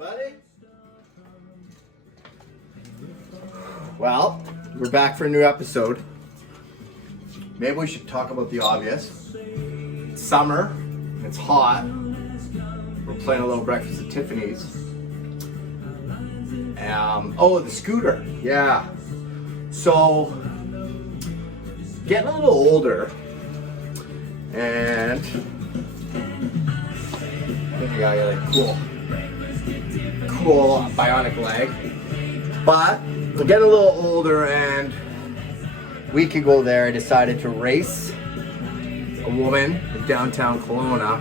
everybody. Well, we're back for a new episode. Maybe we should talk about the obvious. It's summer, it's hot. We're playing a little breakfast at Tiffany's. Oh, the scooter, yeah. So, getting a little older, and I think I got like cool bionic leg. But we're getting a little older, and a week ago there I decided to race a woman in downtown Kelowna.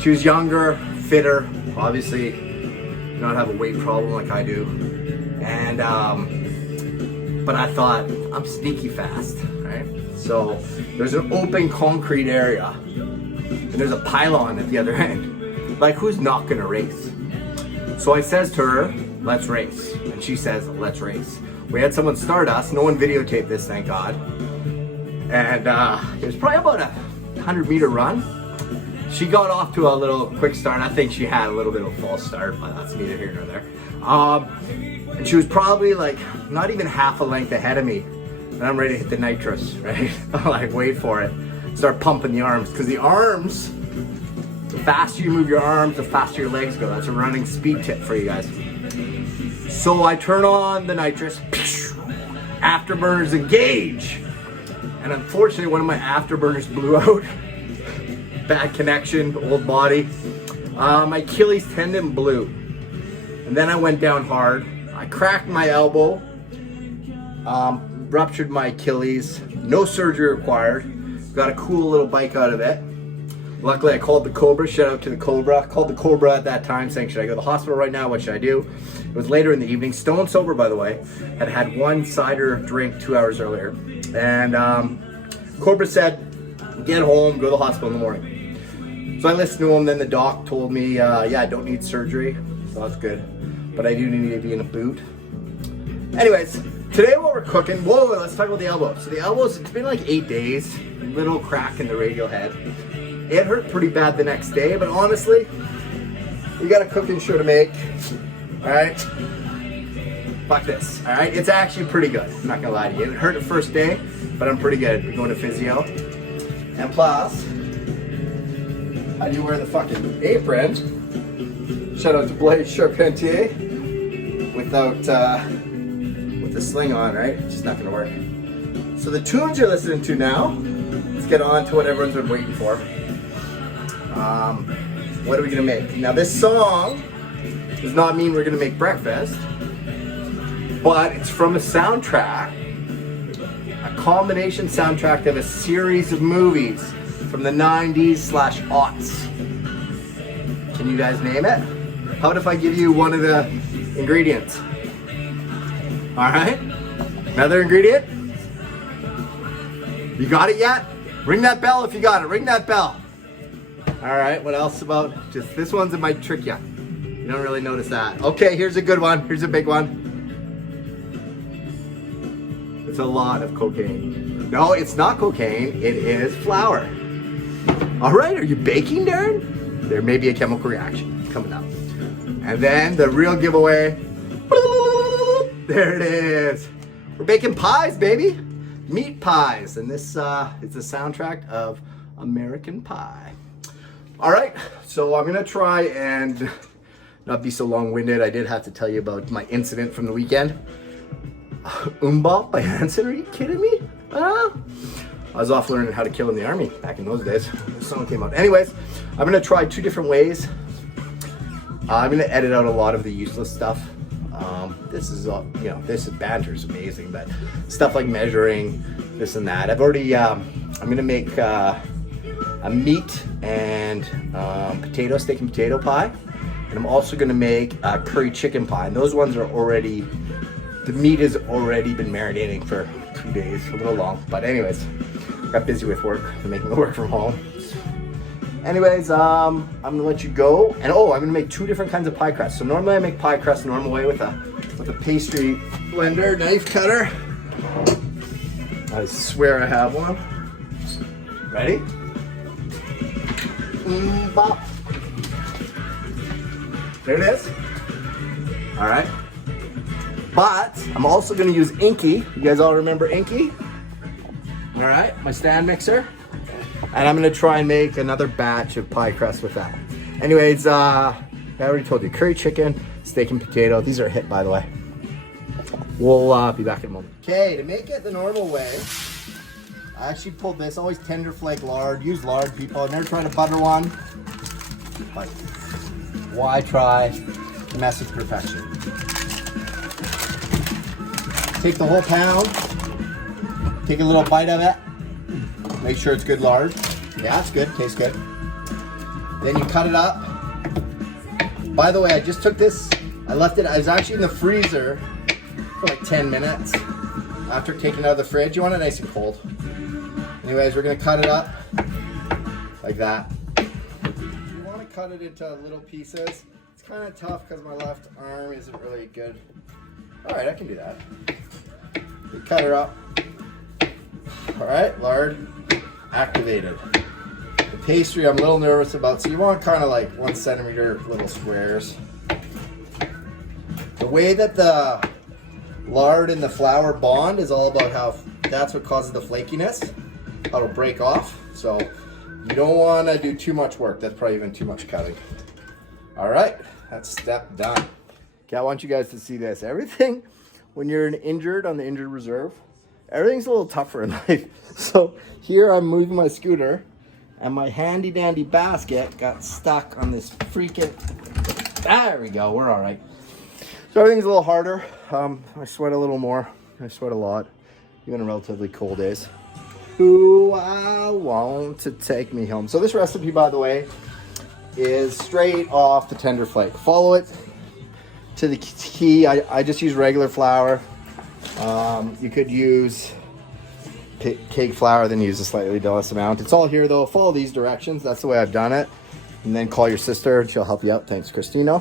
She was younger, fitter, obviously did not have a weight problem like I do. And but I thought, I'm sneaky fast, right? So there's an open concrete area and there's a pylon at the other end. Like, who's not gonna race? So I says to her, let's race. And she says, let's race. We had someone start us, no one videotaped this, thank God. And it was probably about a 100-meter run. She got off to a little quick start. I think she had a little bit of a false start, but that's neither here nor there. And she was probably like not even half a length ahead of me. And I'm ready to hit the nitrous, right? I'm like, wait for it. Start pumping the arms, because the arms, the faster you move your arms, the faster your legs go. That's a running speed tip for you guys. So I turn on the nitrous, afterburners engage. And unfortunately, one of my afterburners blew out. Bad connection, old body. My Achilles tendon blew. And then I went down hard. I cracked my elbow, ruptured my Achilles, no surgery required. Got a cool little bike out of it. Luckily I called the Cobra, shout out to the Cobra. Called the Cobra at that time saying, should I go to the hospital right now? What should I do? It was later in the evening, stone sober by the way. Had had one cider drink 2 hours earlier. And Cobra said, get home, go to the hospital in the morning. So I listened to him, then the doc told me, yeah, I don't need surgery, so that's good. But I do need to be in a boot. Anyways, today what we're cooking, whoa, let's talk about the elbow. So the elbows, it's been like 8 days, little crack in the radial head. It hurt pretty bad the next day, but honestly, we got a cooking show to make, all right? Fuck this, all right? It's actually pretty good, I'm not gonna lie to you. It hurt the first day, but I'm pretty good. We're going to physio. And plus, how do you wear the fucking apron? Shout out to Blaise Charpentier. Without, with the sling on, right? It's just not gonna work. So the tunes you're listening to now, let's get on to what everyone's been waiting for. What are we gonna make? Now this song does not mean we're gonna make breakfast, but it's from a soundtrack, a combination soundtrack of a series of movies from the 90s/aughts. Can you guys name it? How about if I give you one of the ingredients? All right, another ingredient. You got it yet? Ring that bell if you got it, ring that bell. All right, what else about, just this one's, it might trick you. You don't really notice that. Okay, here's a good one, here's a big one. It's a lot of cocaine. No, it's not cocaine, it is flour. All right, are you baking, Darren? There may be a chemical reaction coming up. And then the real giveaway, there it is. We're baking pies, baby. Meat pies. And this is the soundtrack of American Pie. All right, so I'm gonna try and not be so long-winded. I did have to tell you about my incident from the weekend. Umbop by Hanson, are you kidding me? I was off learning how to kill in the army back in those days. The song came out. Anyways, I'm gonna try 2 different ways. I'm gonna edit out a lot of the useless stuff. This is, this is banter's amazing, but stuff like measuring, this and that. I've already, I'm gonna make a meat and steak and potato pie. And I'm also gonna make a curry chicken pie. And those ones are already, the meat has already been marinating for 2 days, a little long. But anyways, got busy with work, making the work from home. Anyways, I'm gonna let you go. And I'm gonna make 2 different kinds of pie crust. So normally I make pie crust normal way with a pastry blender, knife cutter. I swear I have one. Ready? Bop. There it is. All right. But I'm also gonna use Inky. You guys all remember Inky? All right, my stand mixer. And I'm gonna try and make another batch of pie crust with that. Anyways, I already told you, curry chicken, steak and potato. These are a hit, by the way. We'll be back in a moment. Okay, to make it the normal way, I actually pulled this, always tender flake lard. Use lard, people. I've never tried a butter one. But why try to mess with perfection? Take the whole pound, take a little bite of it, make sure it's good lard. Yeah, it's good, tastes good. Then you cut it up. By the way, I just took this, I left it, I was actually in the freezer for like 10 minutes after taking it out of the fridge. You want it nice and cold. Anyways, we're gonna cut it up like that. You wanna cut it into little pieces. It's kind of tough because my left arm isn't really good. All right, I can do that. We cut her up. All right, lard activated. The pastry I'm a little nervous about, so you want kind of like 1 centimeter little squares. The way that the lard and the flour bond is all about how that's what causes the flakiness, how it'll break off. So you don't want to do too much work. That's probably even too much cutting. All right, that's step done. Okay, I want you guys to see this. Everything, when you're injured on the injured reserve, everything's a little tougher in life. So here I'm moving my scooter and my handy dandy basket got stuck on this freaking, there we go, we're all right. So everything's a little harder. I sweat a little more. I sweat a lot, even on relatively cold days. Who I want to take me home. So this recipe, by the way, is straight off the tender flake. Follow it to the key. I just use regular flour. You could use cake flour, then use a slightly less amount. It's all here though. Follow these directions. That's the way I've done it. And then call your sister and she'll help you out. Thanks, Christina.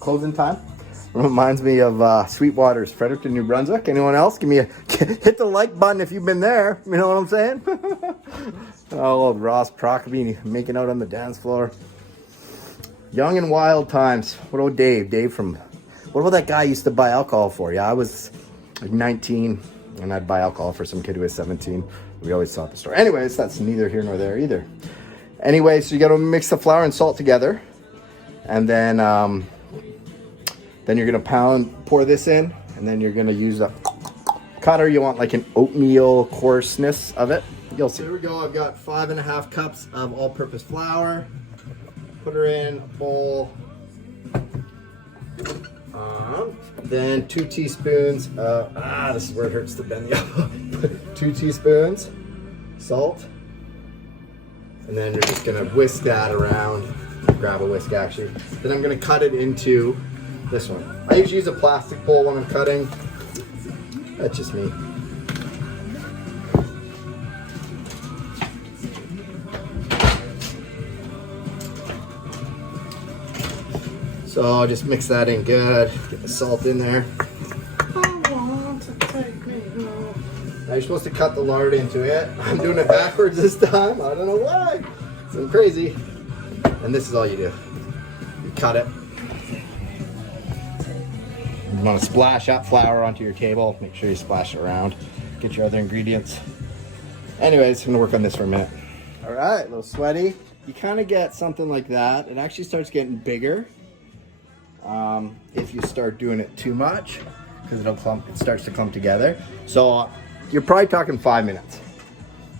Closing time. Reminds me of Sweetwater's, Fredericton, New Brunswick. Anyone else? Give me a hit the like button if you've been there. You know what I'm saying? Oh, Ross Procopy making out on the dance floor. Young and wild times. What about Dave? Dave from, what about that guy I used to buy alcohol for? Yeah, I was like 19 and I'd buy alcohol for some kid who was 17. We always saw at the store. Anyways, that's neither here nor there either. Anyway, so you got to mix the flour and salt together. And then you're gonna pour this in, and then you're gonna use a cutter. You want like an oatmeal coarseness of it. You'll see. Here we go. I've got 5.5 cups of all-purpose flour. Put her in a bowl. Then 2 teaspoons of, this is where it hurts to bend the elbow. 2 teaspoons salt. And then you're just gonna whisk that around. Grab a whisk actually. Then I'm gonna cut it into this one. I usually use a plastic bowl when I'm cutting. That's just me. So I'll just mix that in good. Get the salt in there. Now you're supposed to cut the lard into it. I'm doing it backwards this time. I don't know why. I'm crazy. And this is all you do. You cut it. You want to splash that flour onto your table. Make sure you splash it around. Get your other ingredients. Anyways, I'm gonna work on this for a minute. All right, a little sweaty. You kind of get something like that. It actually starts getting bigger if you start doing it too much, because it starts to clump together. So you're probably talking 5 minutes,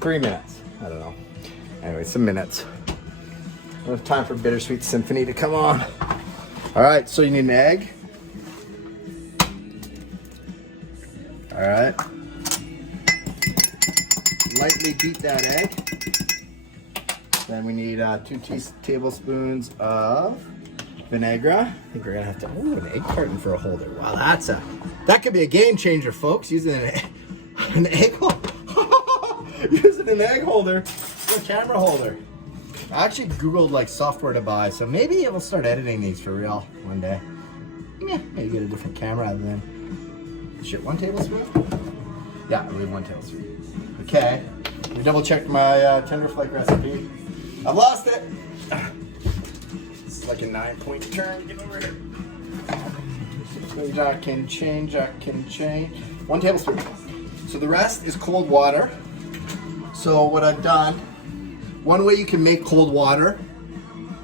3 minutes. I don't know. Anyway, some minutes. It's time for Bittersweet Symphony to come on. All right, so you need an egg. All right. Lightly beat that egg. Then we need 2 tablespoons of vinaigrette. I think we're gonna have to, an egg carton for a holder. Wow, that could be a game changer, folks. Using an egg holder. Using an egg holder for a camera holder. I actually Googled like software to buy, so maybe we'll start editing these for real one day. Yeah, maybe get a different camera other than, shit, 1 tablespoon? Yeah, I believe 1 tablespoon. Okay, let me double check my tender flake recipe. I've lost it. is like a 9-point turn. Get over here. I can change. 1 tablespoon. So the rest is cold water. So what I've done, one way you can make cold water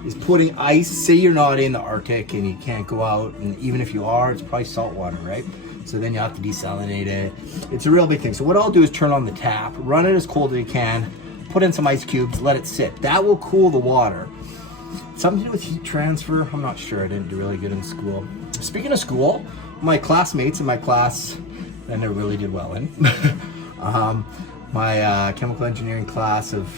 is putting ice. Say you're not in the Arctic and you can't go out, and even if you are, it's probably salt water, right? So then you have to desalinate it. It's a real big thing. So what I'll do is turn on the tap, run it as cold as you can, put in some ice cubes, let it sit. That will cool the water. Something to do with heat transfer, I'm not sure. I didn't do really good in school. Speaking of school, my classmates in my class that I never really did well in, my chemical engineering class of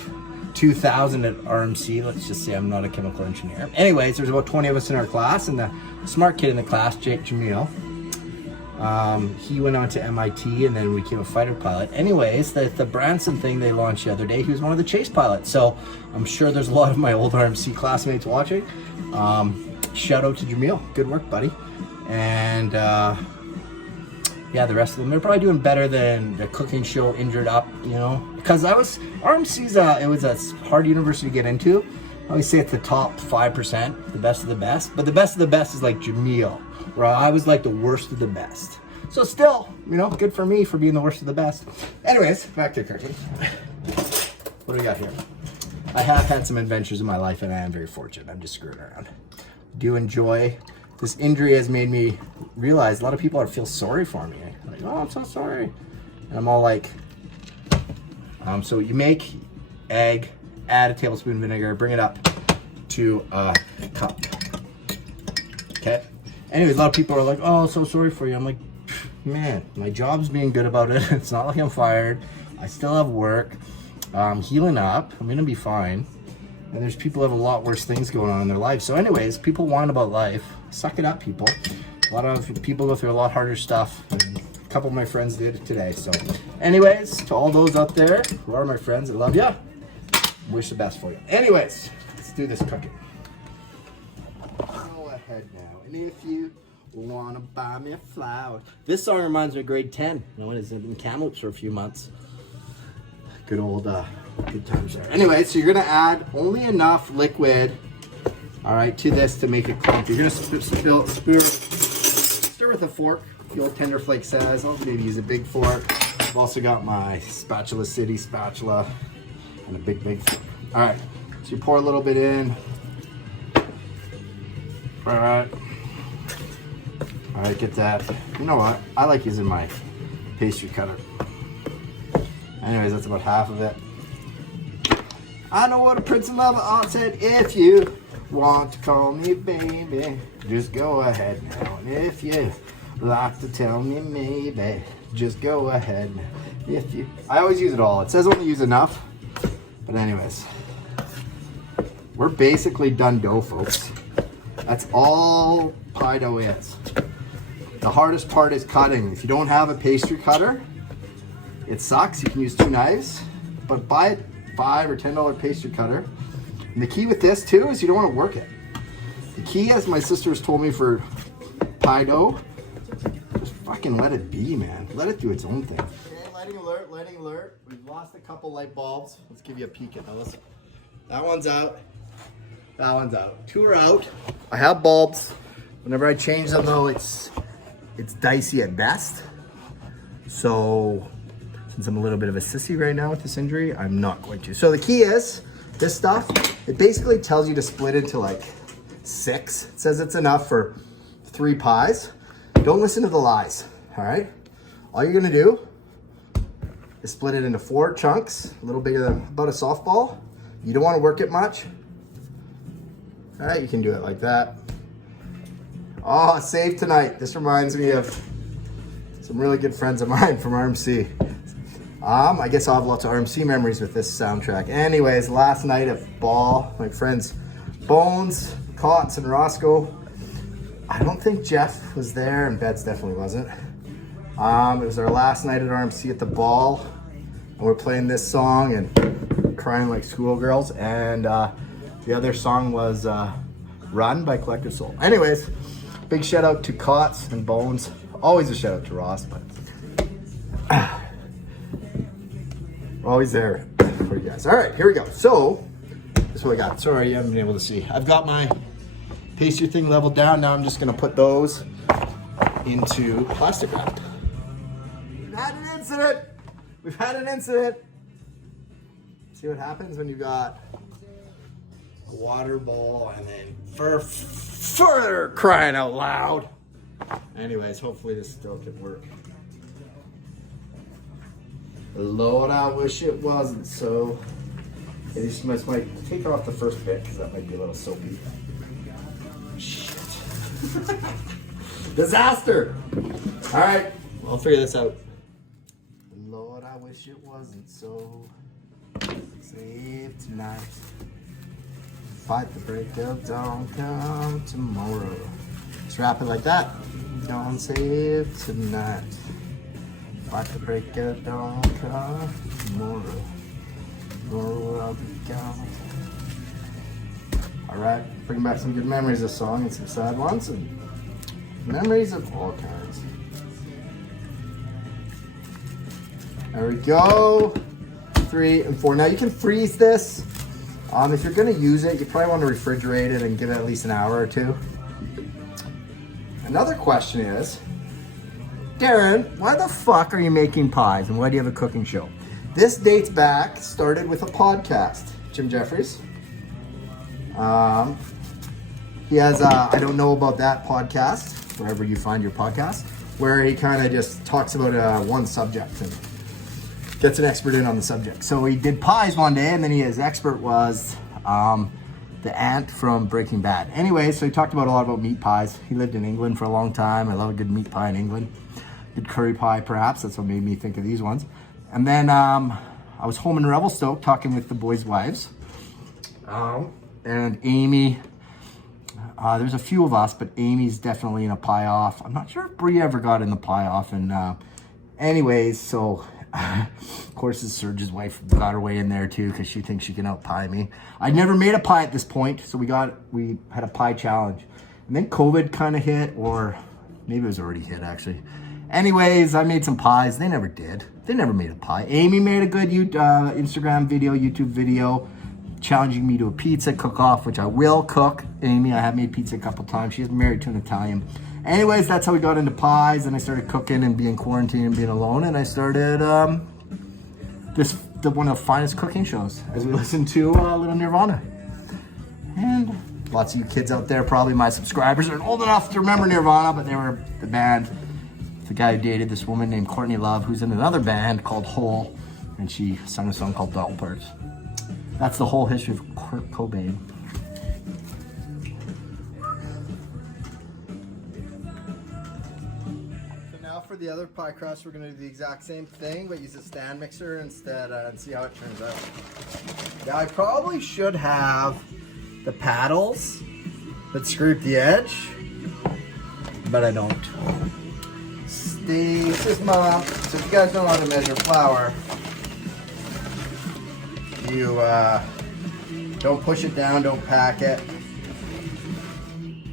2000 at RMC, let's just say I'm not a chemical engineer. Anyways, there's about 20 of us in our class, and the smart kid in the class, Jake Jamil, he went on to MIT and then became a fighter pilot. Anyways, the Branson thing they launched the other day, he was one of the chase pilots. So I'm sure there's a lot of my old RMC classmates watching. Shout out to Jamil. Good work, buddy. And yeah, the rest of them, they're probably doing better than the cooking show Injured Up, you know, because RMC's it was a hard university to get into. I always say it's the top 5%, the best of the best, but the best of the best is like Jamil, where I was like the worst of the best. So still, you know, good for me for being the worst of the best. Anyways, back to the cooking. What do we got here? I have had some adventures in my life, and I am very fortunate. I'm just screwing around. Do enjoy. This injury has made me realize a lot of people feel sorry for me. Like, oh, I'm so sorry. And I'm all like, so you make egg, add a tablespoon of vinegar, bring it up to a cup. Okay. Anyways, a lot of people are like, oh, so sorry for you. I'm like, man, my job's being good about it. It's not like I'm fired. I still have work. I'm healing up. I'm gonna be fine. And there's people who have a lot worse things going on in their life. So anyways, people whine about life. Suck it up, people. A lot of people go through a lot harder stuff. And a couple of my friends did today. So anyways, to all those out there who are my friends, I love you. Wish the best for you. Anyways, let's do this cooking. Go ahead now. And if you want to buy me a flower. This song reminds me of grade 10. You know, it's been in Kamloops for a few months. Good old, good times there. Anyway, so you're gonna add only enough liquid, all right, to this to make it clumpy. You're gonna stir with a fork. The old Tender Flake says. I'll maybe use a big fork. I've also got my Spatula City spatula and a big fork. All right, so you pour a little bit in. All right, get that. You know what? I like using my pastry cutter. Anyways, that's about half of it. I know what a prince and lover art said. If you want to call me baby, just go ahead now. And if you like to tell me maybe, just go ahead. If you, I always use it all. It says only use enough. But anyways, we're basically done dough, folks. That's all pie dough is. The hardest part is cutting. If you don't have a pastry cutter, it sucks. You can use 2 knives, but buy a $5 or $10 pastry cutter. And the key with this too is you don't want to work it. The key, as my sisters told me for pie dough, just fucking let it be, man. Let it do its own thing. Okay, lighting alert, lighting alert. We've lost a couple light bulbs. Let's give you a peek at those. That one's out. That one's out. 2 are out. I have bulbs. Whenever I change them though, it's dicey at best. So since I'm a little bit of a sissy right now with this injury, I'm not going to. So the key is, this stuff, it basically tells you to split into like 6. It says it's enough for 3 pies. Don't listen to the lies, all right? All you're gonna do is split it into 4 chunks, a little bigger than about a softball. You don't wanna work it much. All right, you can do it like that. Oh, save tonight. This reminds me of some really good friends of mine from RMC. I guess I'll have lots of RMC memories with this soundtrack. Anyways, last night at ball, my friends Bones, Kotz, and Roscoe. I don't think Jeff was there, and Betts definitely wasn't. It was our last night at RMC at the ball, and we're playing this song and crying like schoolgirls. And the other song was Run by Collective Soul. Anyways, big shout out to Kotz and Bones. Always a shout out to Ross, but we're always there for you guys. All right, here we go. So, this is what I got. Sorry, you haven't been able to see. I've got my paste your thing level down. Now I'm just gonna put those into plastic wrap. We've had an incident. We've had an incident. See what happens when you got a water bowl and then further crying out loud. Anyways, hopefully this still can work. Lord, I wish it wasn't so. I just might take off the first bit because that might be a little soapy. Shit. Disaster! Alright, I'll figure this out. Lord, I wish it wasn't so. Save tonight. Fight the break of dawn, come tomorrow. Just wrap it like that. Don't save tonight. Fight the break of dawn, come tomorrow. Tomorrow I'll be gone. Alright, bring back some good memories of the song and some sad ones and memories of all kinds. There we go. 3 and 4. Now you can freeze this. If you're going to use it, you probably want to refrigerate it and give it at least an hour or two. Another question is, Darren, why the fuck are you making pies and why do you have a cooking show? This dates back, started with a podcast, Jim Jeffries. He has, I don't know about that podcast, wherever you find your podcast, where he kind of just talks about one subject and gets an expert in on the subject. So he did pies one day, and then his expert was the aunt from Breaking Bad. Anyway, so he talked about a lot about meat pies. He lived in England for a long time. I love a good meat pie in England. Good curry pie, perhaps. That's what made me think of these ones. And then I was home in Revelstoke talking with the boys' wives. And Amy, there's a few of us, but Amy's definitely in a pie off. I'm not sure if Brie ever got in the pie off. And anyways, so of course, Serge's wife got her way in there too because she thinks she can out-pie me. I never made a pie at this point, so we had a pie challenge. And then COVID kind of hit, or maybe it was already hit actually. Anyways, I made some pies. They never did. They never made a pie. Amy made a good Instagram video, YouTube video, challenging me to a pizza cook-off, which I will cook. Amy, I have made pizza a couple times. She's married to an Italian. Anyways, that's how we got into pies, and I started cooking and being quarantined and being alone, and I started one of the finest cooking shows as we listen to Little Nirvana. And lots of you kids out there, probably my subscribers, aren't old enough to remember Nirvana, but they were the band. The guy who dated this woman named Courtney Love, who's in another band called Hole, and she sung a song called Doll Parts. That's the whole history of Kurt Cobain. For the other pie crust, we're going to do the exact same thing, but use a stand mixer instead and see how it turns out. Now, I probably should have the paddles that scrape the edge, but I don't. This is mom. So if you guys don't know how to measure flour, you don't push it down, don't pack it.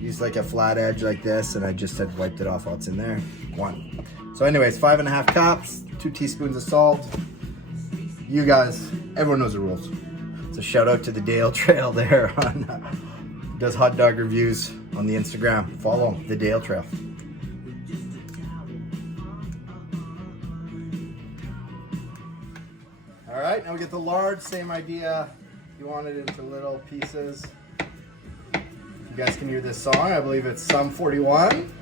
Use like a flat edge like this, and I just had wiped it off while it's in there. 1. So anyways, 5.5 cups, 2 teaspoons of salt. You guys, everyone knows the rules. So shout out to the Dale Trail there on does hot dog reviews on the Instagram. Follow him, the Dale Trail. All right, now we get the lard, same idea. You want it into little pieces. You guys can hear this song, I believe it's Sum 41.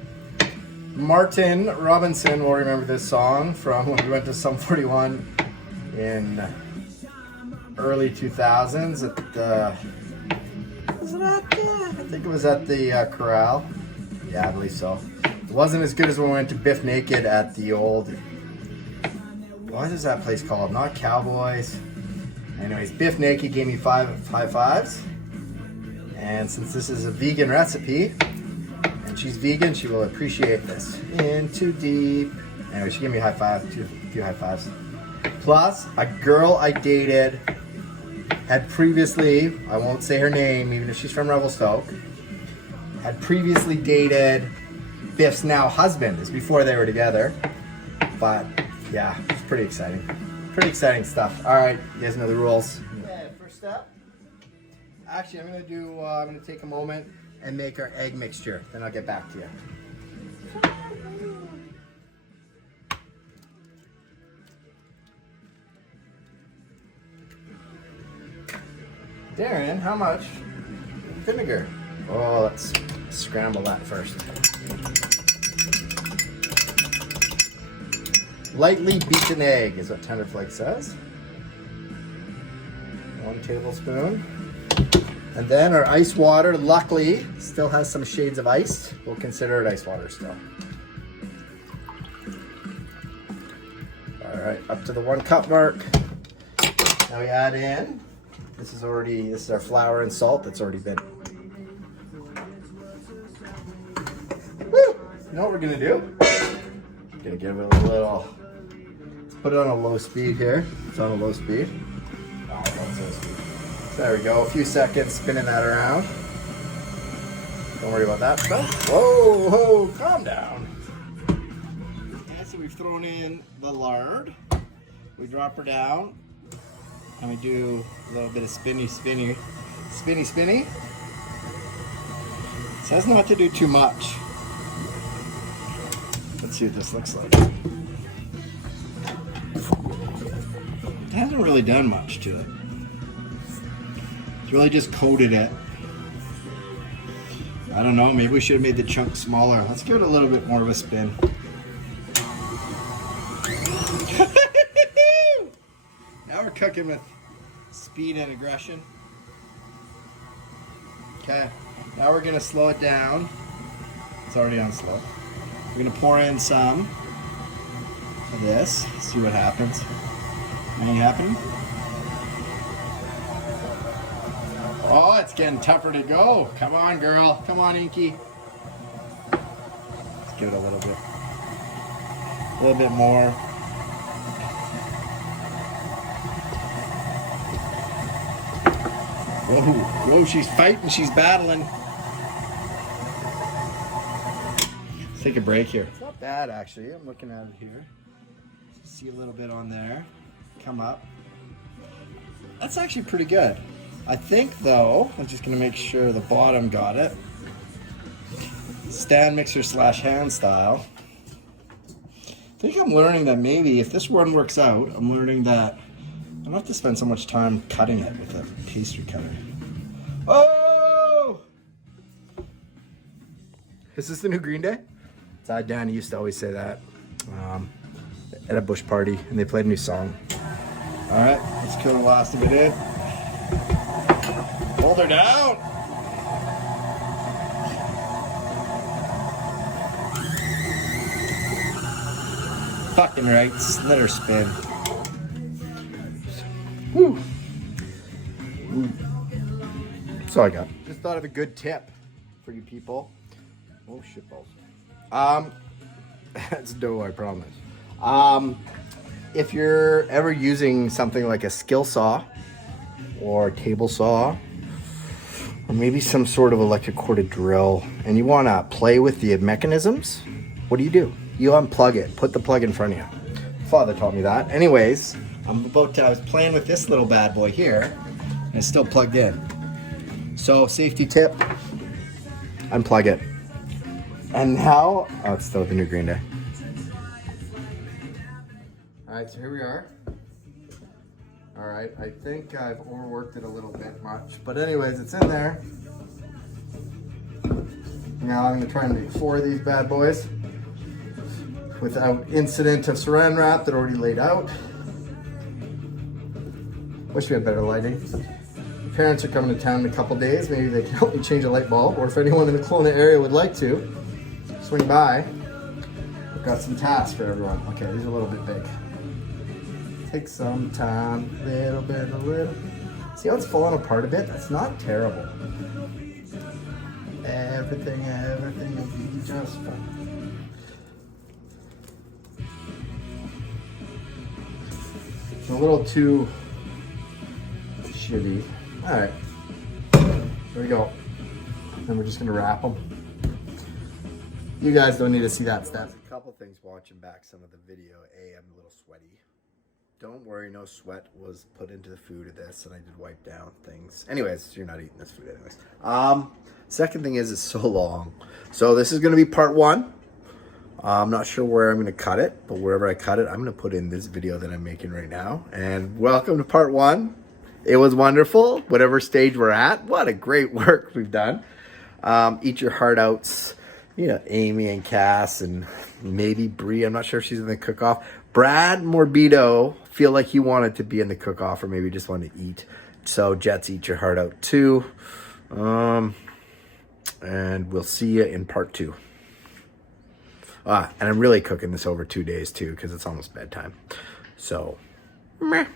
Martin Robinson will remember this song from when we went to Sum 41 in early 2000s at the, was it at the, I think it was at the Corral. Yeah, I believe so. It wasn't as good as when we went to Biff Naked at the old, what is that place called? Not Cowboys. Anyways, Biff Naked gave me five fives. And since this is a vegan recipe, and she's vegan, she will appreciate this. In too deep. Anyway, she gave me a high five, a few high fives. Plus, a girl I dated had previously, I won't say her name, even if she's from Revelstoke, had previously dated Biff's now husband. This is before they were together. But yeah, it's pretty exciting. Pretty exciting stuff. All right, you guys know the rules. Okay, first step. Actually, I'm gonna take a moment and make our egg mixture. Then I'll get back to you. Darren, how much vinegar? Oh, let's scramble that first. Lightly beaten egg is what Tenderflake says. 1 tablespoon. And then our ice water, luckily, still has some shades of ice. We'll consider it ice water still. All right, up to the 1 cup mark. Now we add in, this is our flour and salt that's already been. Woo! You know what we're gonna do? We're gonna give it a little, let's put it on a low speed here. It's on a low speed. Oh, that's low speed. So there we go, a few seconds spinning that around. Don't worry about that stuff. Whoa, whoa, calm down. Okay, so we've thrown in the lard. We drop her down. And we do a little bit of spinny. It says not to do too much. Let's see what this looks like. It hasn't really done much to it. It's really just coated it. I don't know, maybe we should have made the chunk smaller. Let's give it a little bit more of a spin. Now we're cooking with speed and aggression. Okay, now we're gonna slow it down. It's already on slow. We're gonna pour in some of this, see what happens. Anything happening? Oh, it's getting tougher to go. Come on, girl. Come on, Inky. Let's give it a little bit. A little bit more. Whoa, whoa, she's fighting, she's battling. Let's take a break here. It's not bad, actually. I'm looking at it here. See a little bit on there. Come up. That's actually pretty good. I think, though, I'm just going to make sure the bottom got it. Stand mixer / hand style. I think I'm learning that maybe if this one works out, I'm learning that I don't have to spend so much time cutting it with a pastry cutter. Oh! Is this the new Green Day? Danny used to always say that at a bush party, and they played a new song. All right, let's kill the last of it in. Hold her down. Fucking right, let her spin. Woo. Woo. That's all I got. Just thought of a good tip for you people. Oh, shitballs. That's dough, I promise. If you're ever using something like a skill saw or a table saw, or maybe some sort of electric corded drill, and you want to play with the mechanisms, what do? You unplug it, put the plug in front of you. Father taught me that. Anyways, I was playing with this little bad boy here, and it's still plugged in. So, safety tip, unplug it. And now, oh, it's still the new Green Day. All right, so here we are. All right, I think I've overworked it a little bit much, but anyways, it's in there. Now I'm gonna try and make 4 of these bad boys without incident of saran wrap that already laid out. Wish we had better lighting. Parents are coming to town in a couple days. Maybe they can help me change a light bulb, or if anyone in the Kelowna area would like to, swing by. I've got some tasks for everyone. Okay, these are a little bit big. Take some time, a little. See how it's falling apart a bit? That's not terrible. Everything will be just fine. It's a little too shitty. All right, here we go. Then we're just gonna wrap them. You guys don't need to see that stuff. A couple things watching back some of the video. I'm a little sweaty. Don't worry, no sweat was put into the food of this, and I did wipe down things. Anyways, you're not eating this food anyways. Second thing is it's so long. So this is gonna be part 1. I'm not sure where I'm gonna cut it, but wherever I cut it, I'm gonna put in this video that I'm making right now. And welcome to part 1. It was wonderful, whatever stage we're at. What a great work we've done. Eat your heart outs. You know, Amy and Cass and maybe Bree. I'm not sure if she's in the cook-off. Brad Morbido feel like he wanted to be in the cook-off or maybe just wanted to eat. So Jets, eat your heart out too. And we'll see you in part 2. And I'm really cooking this over 2 days too because it's almost bedtime. So, meh.